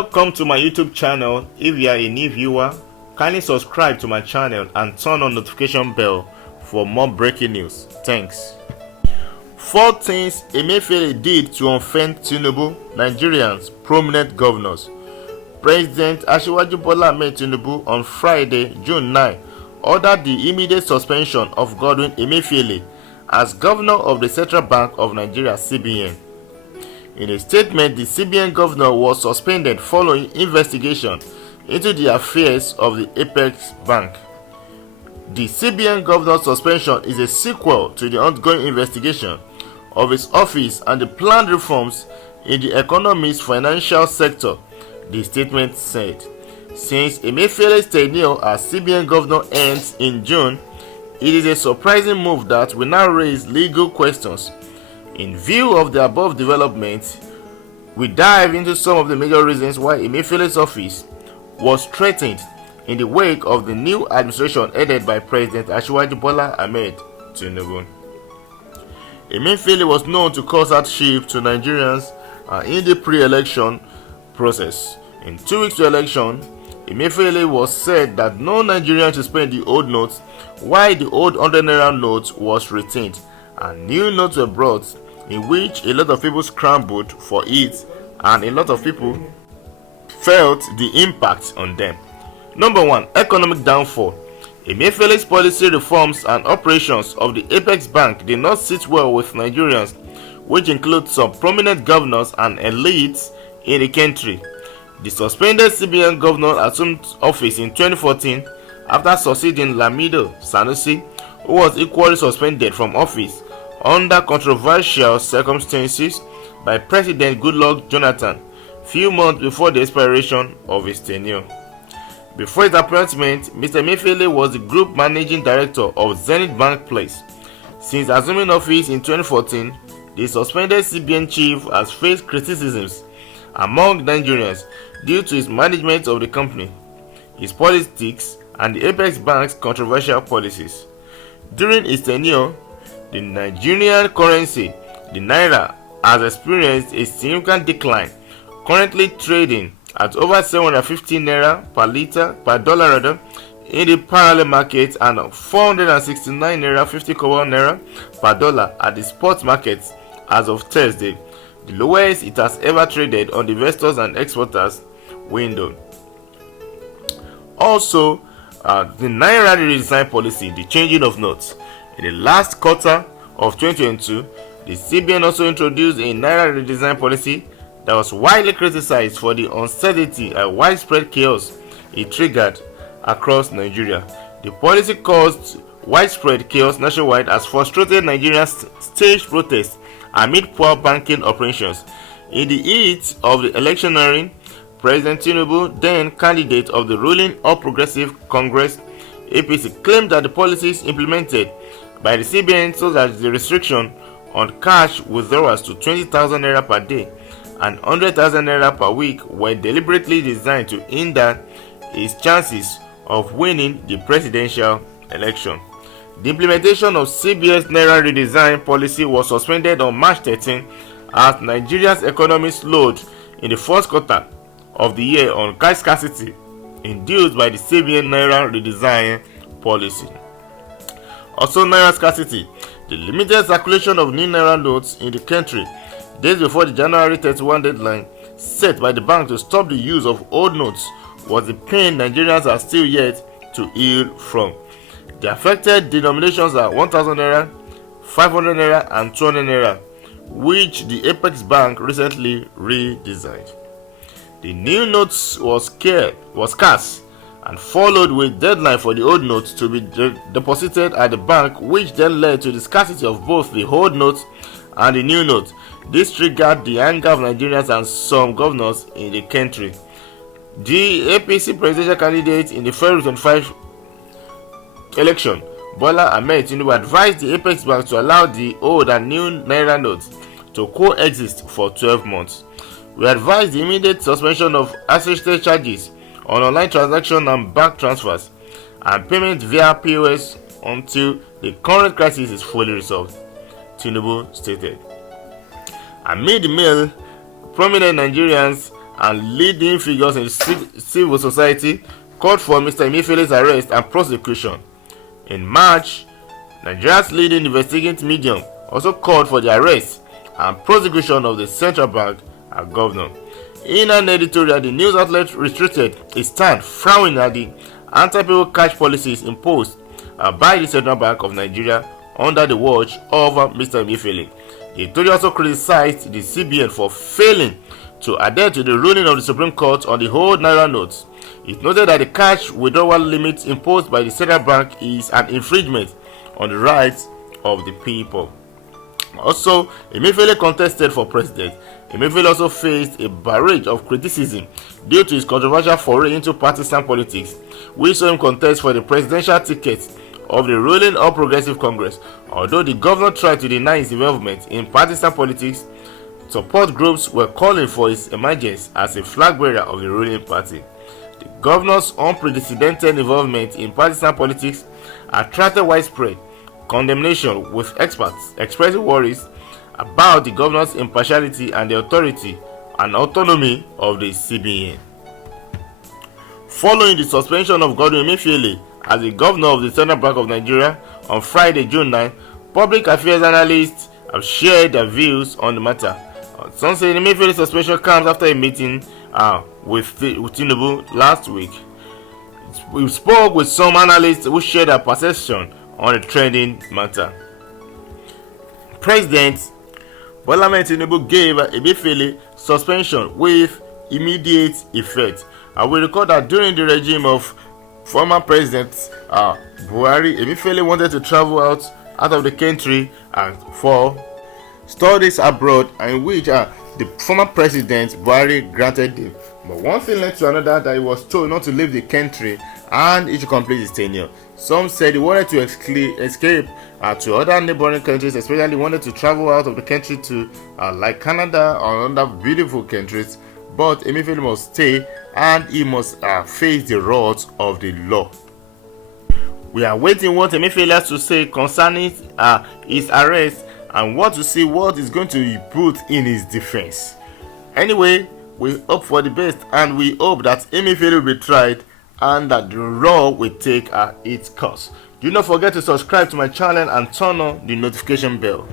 Welcome to my YouTube channel. If you are a new viewer, kindly subscribe to my channel and turn on notification bell for more breaking news. Thanks. 4 things Emefiele did to offend Tinubu, Nigerians, prominent governors. President Asiwaju Bola Ahmed Tinubu on Friday, June 9, ordered the immediate suspension of Godwin Emefiele as governor of the Central Bank of Nigeria (CBN). In a statement, the CBN governor was suspended following investigation into the affairs of the Apex Bank. The CBN governor's suspension is a sequel to the ongoing investigation of his office and the planned reforms in the economy's financial sector, the statement said. Since Emefiele's tenure as CBN governor ends in June, it is a surprising move that will now raise legal questions. In view of the above developments, we dive into some of the major reasons why Emefiele's office was threatened in the wake of the new administration headed by President Asiwaju Bola Ahmed Tinubu. Emefiele was known to cause hardship to Nigerians in the pre-election process. In 2 weeks to election, Emefiele was said that no Nigerian should spend the old notes, while the old 100 naira note was retained, and new notes were brought, in which a lot of people scrambled for it, and a lot of people felt the impact on them. Number 1, economic downfall. Emefiele's policy reforms and operations of the Apex Bank did not sit well with Nigerians, which includes some prominent governors and elites in the country. The suspended CBN governor assumed office in 2014 after succeeding Lamido Sanusi, who was equally suspended from office under controversial circumstances by President Goodluck Jonathan few months before the expiration of his tenure. Before his appointment, Mr. Emefiele was the group managing director of Zenith Bank Place. Since assuming office in 2014, the suspended CBN chief has faced criticisms among Nigerians due to his management of the company, his politics, and the Apex Bank's controversial policies. During his tenure, the Nigerian currency, the naira, has experienced a significant decline, currently trading at over 750 naira per dollar in the parallel market and 469 naira 50 kobo naira per dollar at the spot market as of Thursday, the lowest it has ever traded on the investors and exporters window. Also, the naira redesign policy, the changing of notes. In the last quarter of 2022, the CBN also introduced a naira redesign policy that was widely criticized for the uncertainty and widespread chaos it triggered across Nigeria. The policy caused widespread chaos nationwide as frustrated Nigerians staged protests amid poor banking operations. In the heat of the electioneering, President Tinubu, then candidate of the ruling All Progressive Congress (APC), claimed that the policies implemented by the CBN, such as the restriction on cash withdrawals to 20,000 naira per day and 100,000 naira per week, were deliberately designed to hinder his chances of winning the presidential election. The implementation of CBN's naira redesign policy was suspended on March 13 as Nigeria's economy slowed in the first quarter of the year on cash scarcity induced by the CBN naira redesign policy. Also, naira scarcity. The limited circulation of new naira notes in the country days before the January 31 deadline set by the bank to stop the use of old notes was the pain Nigerians are still yet to heal from. The affected denominations are 1,000 naira, 500 naira, and 200 naira, which the Apex Bank recently redesigned. The new notes was scarce and followed with deadline for the old notes to be deposited at the bank, which then led to the scarcity of both the old notes and the new notes. This triggered the anger of Nigerians and some governors in the country. The APC presidential candidate in the February 25 election, Bola Ahmed Tinubu, advised the Apex Bank to allow the old and new naira notes to coexist for 12 months. We advised the immediate suspension of Arrësted charges on online transactions and bank transfers and payment via POS until the current crisis is fully resolved, Tinubu stated. Amid the mail, prominent Nigerians and leading figures in civil society called for Mr. Emefiele's arrest and prosecution. In March, Nigeria's leading investigative medium also called for the arrest and prosecution of the central bank and governor. In an editorial, the news outlet restricted its stand, frowning at the anti-people cash policies imposed by the Central Bank of Nigeria under the watch of Mr. Emefiele. The editorial also criticized the CBN for failing to adhere to the ruling of the Supreme Court on the old Naira notes. It noted that the cash withdrawal limit imposed by the Central Bank is an infringement on the rights of the people. Also, Emefiele contested for president. Emefiele also faced a barrage of criticism due to his controversial foray into partisan politics, which saw him contest for the presidential ticket of the ruling All Progressive Congress. Although the governor tried to deny his involvement in partisan politics, support groups were calling for his emergence as a flag bearer of the ruling party. The governor's unprecedented involvement in partisan politics attracted widespread condemnation, with experts expressing worries about the governor's impartiality and the authority and autonomy of the CBN. Following the suspension of Godwin Emefiele as the governor of the Central Bank of Nigeria on Friday, June 9, public affairs analysts have shared their views on the matter. Some say Emefiele's suspension comes after a meeting with Tinubu last week. We spoke with some analysts who shared their perception on the trending matter. President Bola Ahmed Tinubu gave Emefiele suspension with immediate effect. We recall that during the regime of former President Buhari, Emefiele wanted to travel out of the country for studies abroad, in which the former President Buhari granted him. But one thing led to another, that he was told not to leave the country and he should complete his tenure. Some said he wanted to escape to other neighboring countries, especially wanted to travel out of the country to like Canada or other beautiful countries. But Emefiele must stay and he must face the wrath of the law. We are waiting what Emefiele has to say concerning his arrest and what to see what is going to be put in his defense. Anyway, we hope for the best and we hope that Emefiele will be tried and that the law will take its course. Do not forget to subscribe to my channel and turn on the notification bell.